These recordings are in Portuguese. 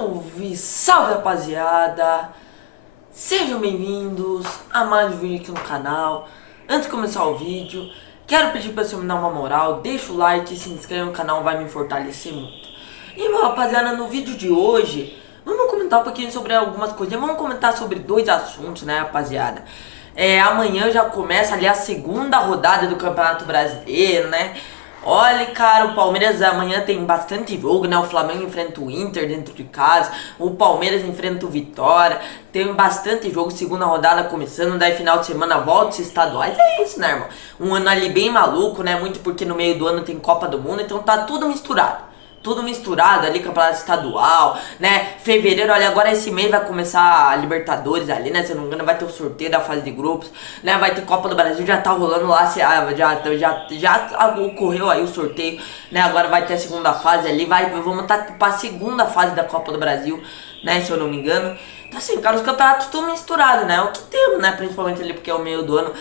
Salve, salve rapaziada! Sejam bem-vindos a mais um vídeo aqui no canal. Antes de começar o vídeo, quero pedir para você me dar uma moral, deixa o like e se inscreve no canal, vai me fortalecer muito. E meu rapaziada, no vídeo de hoje, vamos comentar um pouquinho sobre algumas coisas. Vamos comentar sobre dois assuntos, né rapaziada? Amanhã já começa ali a segunda rodada do Campeonato Brasileiro, né? Olha, cara, o Palmeiras amanhã tem bastante jogo, né? O Flamengo enfrenta o Inter dentro de casa, o Palmeiras enfrenta o Vitória, tem bastante jogo, segunda rodada começando, daí final de semana volta os estaduais, é isso, né, irmão? Um ano ali bem maluco, né? Muito porque no meio do ano tem Copa do Mundo, então tá tudo misturado. Tudo misturado ali, campeonato estadual, né? Fevereiro, olha, agora esse mês vai começar a Libertadores ali, né? Se eu não me engano, vai ter o sorteio da fase de grupos, né? Vai ter Copa do Brasil, já tá rolando lá, já ocorreu aí o sorteio, né? Agora vai ter a segunda fase ali, vamos estar pra segunda fase da Copa do Brasil, né? Se eu não me engano. Então assim, cara, os campeonatos tudo misturado, né? O que temos, né? Principalmente ali porque é o meio do ano,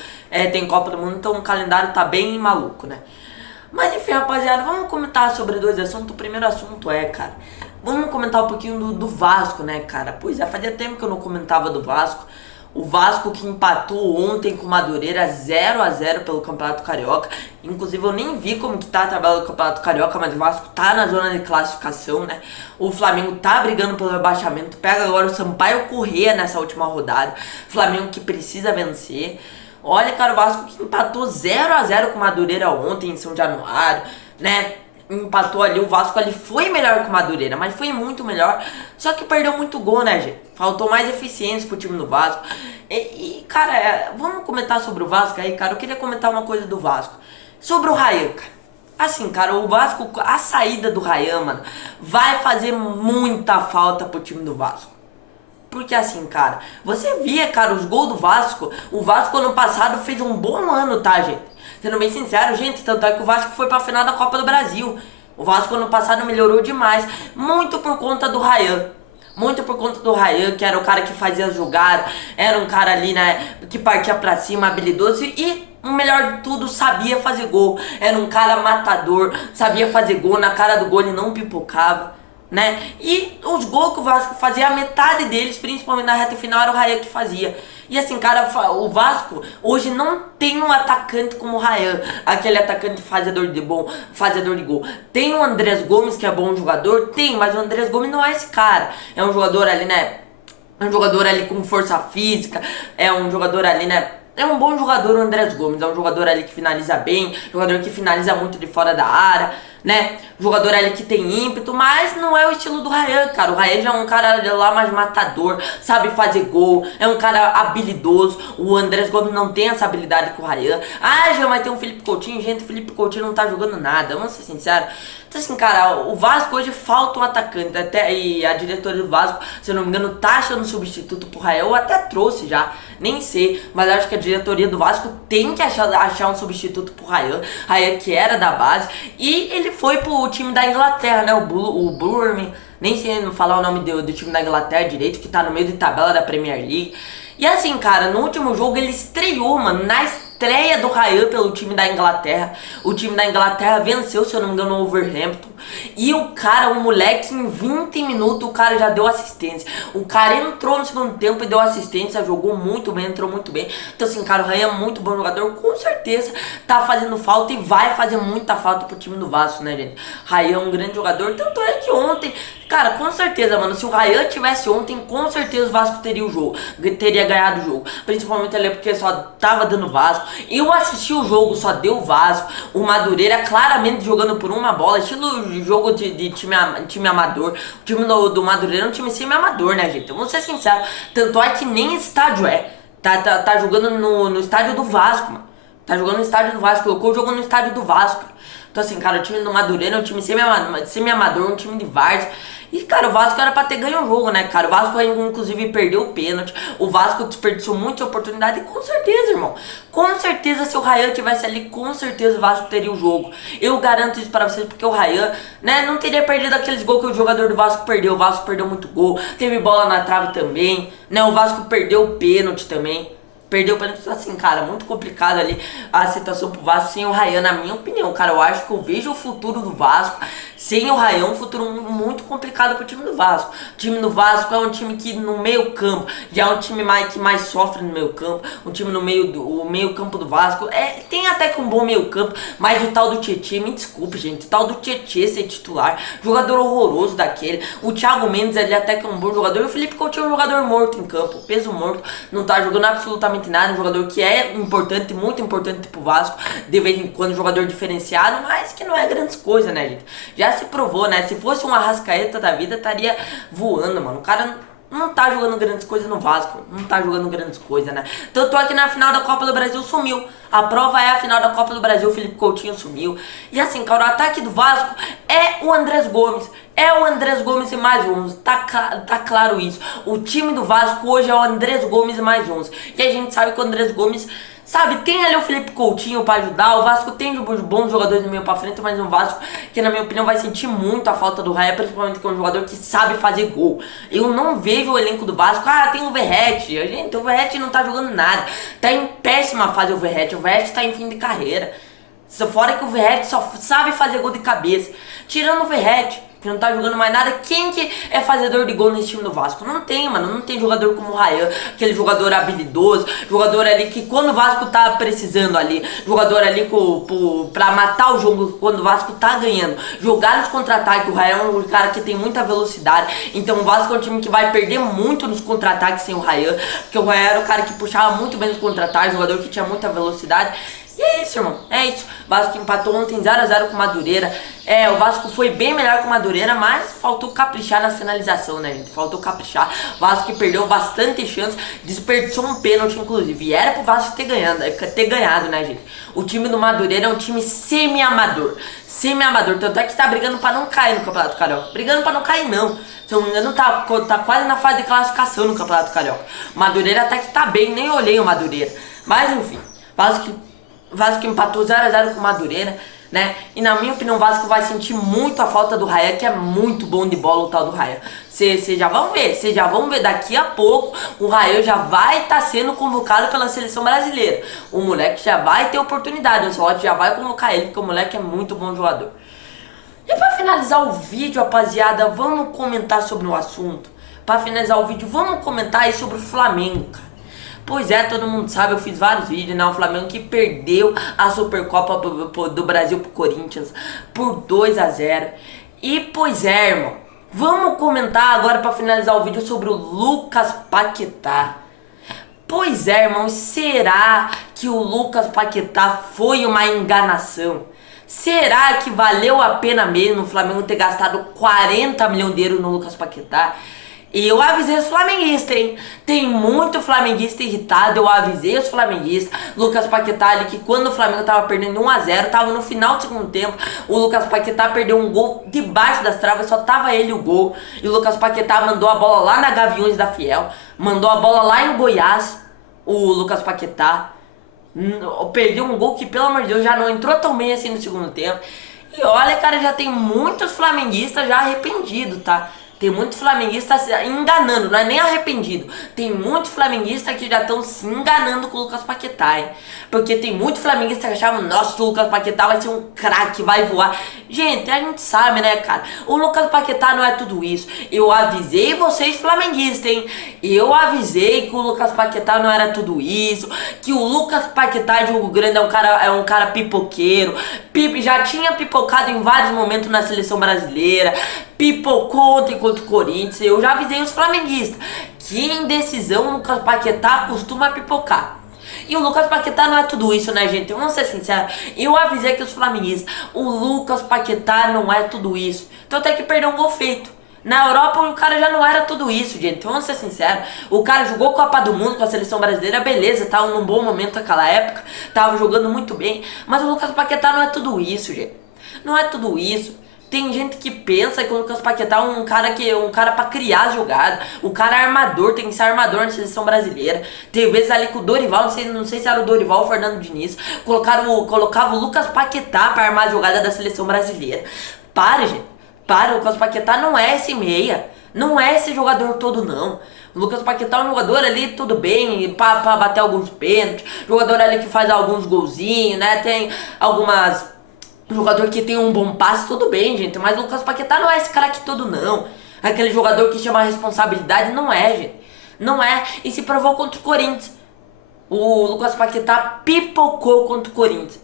tem Copa do Mundo, então o calendário tá bem maluco, né? Mas enfim, rapaziada, vamos comentar sobre dois assuntos. O primeiro assunto cara, vamos comentar um pouquinho do Vasco, né, cara? Pois é, fazia tempo que eu não comentava do Vasco. O Vasco que empatou ontem com o Madureira 0-0 pelo Campeonato Carioca. Inclusive eu nem vi como que tá a tabela do Campeonato Carioca, mas o Vasco tá na zona de classificação, né? O Flamengo tá brigando pelo rebaixamento, pega agora o Sampaio Corrêa nessa última rodada. Flamengo que precisa vencer. Olha, cara, o Vasco que empatou 0-0 com o Madureira ontem em São Januário, né? Empatou ali, o Vasco ali foi melhor que o Madureira, mas foi muito melhor. Só que perdeu muito gol, né, gente? Faltou mais eficiência pro time do Vasco. Cara, vamos comentar sobre o Vasco aí, cara. Eu queria comentar uma coisa do Vasco. Sobre o Ryan, cara. Assim, cara, o Vasco, a saída do Ryan, mano, vai fazer muita falta pro time do Vasco. Porque assim, cara, você via, cara, os gols do Vasco. O Vasco ano passado fez um bom ano, tá, gente? Sendo bem sincero, gente, tanto é que o Vasco foi pra final da Copa do Brasil. O Vasco ano passado melhorou demais, muito por conta do Ryan. Muito por conta do Ryan, que era o cara que fazia as jogadas, era um cara ali, né, que partia pra cima, habilidoso e, o melhor de tudo, sabia fazer gol. Era um cara matador, sabia fazer gol, na cara do gol ele não pipocava, né? E os gols que o Vasco fazia, a metade deles, principalmente na reta final, era o Ryan que fazia. E assim, cara, o Vasco hoje não tem um atacante como o Ryan, aquele atacante fazedor de gol. Tem o Andrés Gomes, que é bom jogador, tem, mas o Andrés Gomes não é esse cara. É um jogador ali, né? É um jogador ali com força física, é um jogador ali, né? É um bom jogador o Andrés Gomes, é um jogador ali que finaliza bem, jogador que finaliza muito de fora da área, né? Jogador ali que tem ímpeto, mas não é o estilo do Ryan, cara. O Ryan já é um cara lá mais matador, sabe fazer gol, é um cara habilidoso. O Andrés Gomes não tem essa habilidade que o Ryan. Ah, já vai ter um Felipe Coutinho, gente, o Felipe Coutinho não tá jogando nada, vamos ser sinceros. Então assim, cara, o Vasco hoje falta um atacante, até, e a diretoria do Vasco, se eu não me engano, tá achando um substituto pro Ryan, eu até trouxe já, nem sei, mas acho que a diretoria do Vasco tem que achar um substituto pro Ryan, que era da base, e ele foi pro time da Inglaterra, né, o Burme, nem sei falar o nome do time da Inglaterra direito, que tá no meio de tabela da Premier League. E assim, cara, no último jogo ele estreou, mano, na estreia do Ryan pelo time da Inglaterra. O time da Inglaterra venceu, se eu não me engano, o Wolverhampton. E o cara, o moleque, em 20 minutos, o cara já deu assistência. O cara entrou no segundo tempo e deu assistência, jogou muito bem, entrou muito bem. Então assim, cara, o Ryan é muito bom jogador, com certeza tá fazendo falta e vai fazer muita falta pro time do Vasco, né, gente? Ryan é um grande jogador, tanto é que ontem, cara, com certeza, mano, se o Ryan tivesse ontem, com certeza o Vasco teria o jogo, teria ganhado o jogo. Principalmente ali porque só tava dando Vasco. Eu assisti o jogo, só deu Vasco. O Madureira claramente jogando por uma bola, estilo jogo de time amador. O time do Madureira é um time semi-amador, né, gente? Vamos ser sinceros. Tanto é que nem estádio tá jogando no estádio do Vasco, mano. Tá jogando no estádio do Vasco, colocou o jogo no estádio do Vasco. Então assim, cara, o time do Madureira é um time semi-amador, um time de várzea. E, cara, o Vasco era pra ter ganho o jogo, né, cara? O Vasco, inclusive, perdeu o pênalti. O Vasco desperdiçou muita oportunidade. E com certeza, irmão. Com certeza, se o Ryan tivesse ali, com certeza o Vasco teria o jogo. Eu garanto isso pra vocês, porque o Ryan, né, não teria perdido aqueles gols que o jogador do Vasco perdeu. O Vasco perdeu muito gol. Teve bola na trave também, né? O Vasco perdeu o pênalti também. Perdeu pra gente, assim, cara, muito complicado ali a situação pro Vasco sem o Ryan, na minha opinião, cara. Eu acho que eu vejo o futuro do Vasco Sem o Ryan, um futuro muito complicado pro time do Vasco. O time do Vasco é um time que no meio campo, já é um time que mais sofre no meio campo, um time no meio campo do Vasco, tem até que um bom meio campo, mas o tal do Tietê, me desculpe gente, o tal do Tietê ser titular, jogador horroroso daquele, o Thiago Mendes ele até que é um bom jogador, e o Felipe Coutinho é um jogador morto em campo, peso morto, não tá jogando absolutamente nada, um jogador que é importante, muito importante pro Vasco, de vez em quando, um jogador diferenciado, mas que não é grandes coisas, né, gente? Já se provou, né? Se fosse um Arrascaeta da vida, estaria voando, mano. O cara não tá jogando grandes coisas no Vasco, não tá jogando grandes coisas, né? Tanto é que na final da Copa do Brasil sumiu. A prova é a final da Copa do Brasil, o Felipe Coutinho sumiu. E assim, cara, o ataque do Vasco é o Andrés Gomes. É o Andrés Gomes e mais 11, tá claro isso. O time do Vasco hoje é o Andrés Gomes e mais 11. E a gente sabe que o Andrés Gomes, sabe, tem ali o Felipe Coutinho pra ajudar. O Vasco tem bons jogadores no meio pra frente, mas um Vasco que na minha opinião vai sentir muito a falta do Raia, principalmente que é um jogador que sabe fazer gol. Eu não vejo o elenco do Vasco, tem o Verratti. Gente, o Verratti não tá jogando nada. Tá em péssima fase o Verratti tá em fim de carreira. Fora que o Verratti só sabe fazer gol de cabeça. Tirando o Verratti, que não tá jogando mais nada, quem que é fazedor de gol nesse time do Vasco? Não tem, mano, não tem jogador como o Ryan, aquele jogador habilidoso, jogador ali que quando o Vasco tá precisando ali, jogador ali pra matar o jogo quando o Vasco tá ganhando, jogar nos contra-ataques. O Ryan é um cara que tem muita velocidade, então o Vasco é um time que vai perder muito nos contra-ataques sem o Ryan, porque o Ryan era o cara que puxava muito bem nos contra-ataques, jogador que tinha muita velocidade. E é isso, irmão, é isso. O Vasco empatou ontem 0x0 com o Madureira. O Vasco foi bem melhor com o Madureira, mas faltou caprichar na finalização, né, gente? Faltou caprichar. O Vasco que perdeu bastante chance, desperdiçou um pênalti, inclusive. E era pro Vasco ter ganhado, né, gente? O time do Madureira é um time semi-amador. Semi-amador, tanto é que tá brigando pra não cair no Campeonato Carioca. Brigando pra não cair, não. Se eu não me engano, tá quase na fase de classificação no Campeonato Carioca. O Madureira até que tá bem, nem olhei o Madureira. Mas, enfim, Vasco empatou 0x0 com o Madureira, né? E na minha opinião o Vasco vai sentir muito a falta do Raya, que é muito bom de bola o tal do Raya. Vocês já vão ver, daqui a pouco o Raya já vai estar sendo convocado pela seleção brasileira. O moleque já vai ter oportunidade, o Ancelotti já vai convocar ele, porque o moleque é muito bom jogador. E pra finalizar o vídeo, rapaziada, vamos comentar sobre o assunto. Pra finalizar o vídeo, vamos comentar aí sobre o Flamengo, cara. Pois é, todo mundo sabe, eu fiz vários vídeos, né? O Flamengo que perdeu a Supercopa do Brasil pro Corinthians por 2x0. E pois é, irmão, vamos comentar agora pra finalizar o vídeo sobre o Lucas Paquetá. Pois é, irmão, será que o Lucas Paquetá foi uma enganação? Será que valeu a pena mesmo o Flamengo ter gastado 40 milhões de euros no Lucas Paquetá? E eu avisei os flamenguistas, hein? Tem muito flamenguista irritado, eu avisei os flamenguistas. Lucas Paquetá ali, que quando o Flamengo tava perdendo 1x0, tava no final do segundo tempo, o Lucas Paquetá perdeu um gol debaixo das travas, só tava ele o gol. E o Lucas Paquetá mandou a bola lá na Gaviões da Fiel, mandou a bola lá em Goiás, o Lucas Paquetá. Perdeu um gol que, pelo amor de Deus, já não entrou tão bem assim no segundo tempo. E olha, cara, já tem muitos flamenguistas já arrependidos, tá? Tem muitos flamenguistas se enganando, não é nem arrependido. Tem muitos flamenguistas que já estão se enganando com o Lucas Paquetá, hein? Porque tem muitos flamenguistas que achavam, nossa, o Lucas Paquetá vai ser um craque, vai voar. Gente, a gente sabe, né, cara? O Lucas Paquetá não é tudo isso. Eu avisei vocês flamenguistas, hein? Eu avisei que o Lucas Paquetá não era tudo isso. Que o Lucas Paquetá de Hugo Grande é um cara pipoqueiro. Já tinha pipocado em vários momentos na seleção brasileira. Pipocou ontem contra o Corinthians. Eu já avisei os flamenguistas que em decisão o Lucas Paquetá costuma pipocar. E o Lucas Paquetá não é tudo isso, né, gente? Vamos ser sinceros. Eu avisei que os flamenguistas, o Lucas Paquetá não é tudo isso. Então tem que perder um gol feito. Na Europa o cara já não era tudo isso, gente. Vamos ser sinceros. O cara jogou Copa do Mundo com a seleção brasileira, beleza, tava num bom momento naquela época, tava jogando muito bem. Mas o Lucas Paquetá não é tudo isso, gente. Não é tudo isso. Tem gente que pensa que o Lucas Paquetá é um cara pra criar jogada. O cara é armador, tem que ser armador na seleção brasileira. Tem vezes ali com o Dorival, não sei se era o Dorival ou o Fernando Diniz, colocava o Lucas Paquetá pra armar a jogada da seleção brasileira. Para, gente. Para, o Lucas Paquetá não é esse meia. Não é esse jogador todo, não. O Lucas Paquetá é um jogador ali, tudo bem, pra bater alguns pênaltis. Jogador ali que faz alguns golzinhos, né? Tem algumas Um jogador que tem um bom passe, tudo bem, gente. Mas o Lucas Paquetá não é esse cara aqui todo, não. Aquele jogador que chama a responsabilidade, não é, gente. Não é. E se provou contra o Corinthians. O Lucas Paquetá pipocou contra o Corinthians,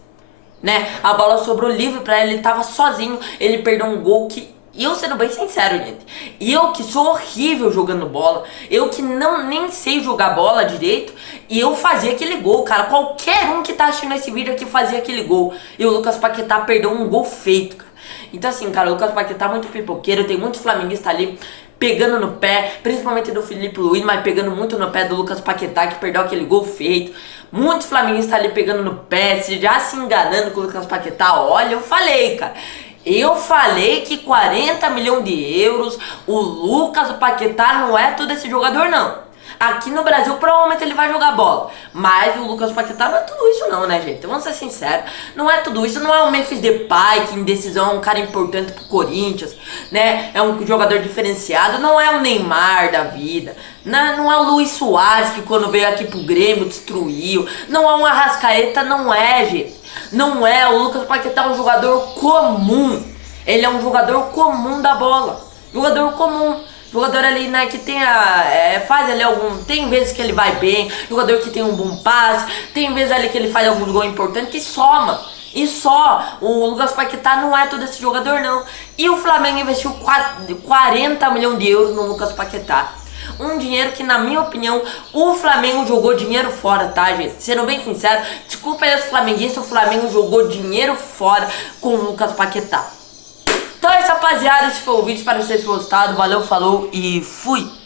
né? A bola sobrou livre pra ele tava sozinho. Ele perdeu um gol que... E eu sendo bem sincero, gente, eu que sou horrível jogando bola, eu que nem sei jogar bola direito, e eu fazia aquele gol, cara. Qualquer um que tá assistindo esse vídeo aqui fazia aquele gol. E o Lucas Paquetá perdeu um gol feito, cara. Então assim, cara, o Lucas Paquetá é muito pipoqueiro, tem muitos flamenguistas ali pegando no pé, principalmente do Felipe Luiz, mas pegando muito no pé do Lucas Paquetá, que perdeu aquele gol feito. Muitos flamenguistas ali pegando no pé, já se enganando com o Lucas Paquetá. Olha, eu falei, cara. Eu falei que 40 milhões de euros, o Lucas Paquetá não é todo esse jogador, não. Aqui no Brasil provavelmente ele vai jogar bola, mas o Lucas Paquetá não é tudo isso não, né, gente? Vamos ser sinceros, não é tudo isso. Não é o Memphis Depay, que em decisão é um cara importante pro Corinthians, né? É um jogador diferenciado. Não é o Neymar da vida, não é o Luis Soares, que quando veio aqui pro Grêmio destruiu. Não é um Arrascaeta, não é, gente. Não é. O Lucas Paquetá é um jogador comum. Ele é um jogador comum da bola. Jogador comum. Jogador ali, né, que tem faz ali tem vezes que ele vai bem. Jogador que tem um bom passe. Tem vezes ali que ele faz alguns gols importantes que soma. E só. O Lucas Paquetá não é todo esse jogador, não. E o Flamengo investiu 40 milhões de euros no Lucas Paquetá. Um dinheiro que, na minha opinião, o Flamengo jogou dinheiro fora, tá, gente? Sendo bem sincero, desculpa aí os flamenguistas, o Flamengo jogou dinheiro fora com o Lucas Paquetá. Então é isso, rapaziada. Esse foi o vídeo. Espero que vocês tenham gostado. Valeu, falou e fui!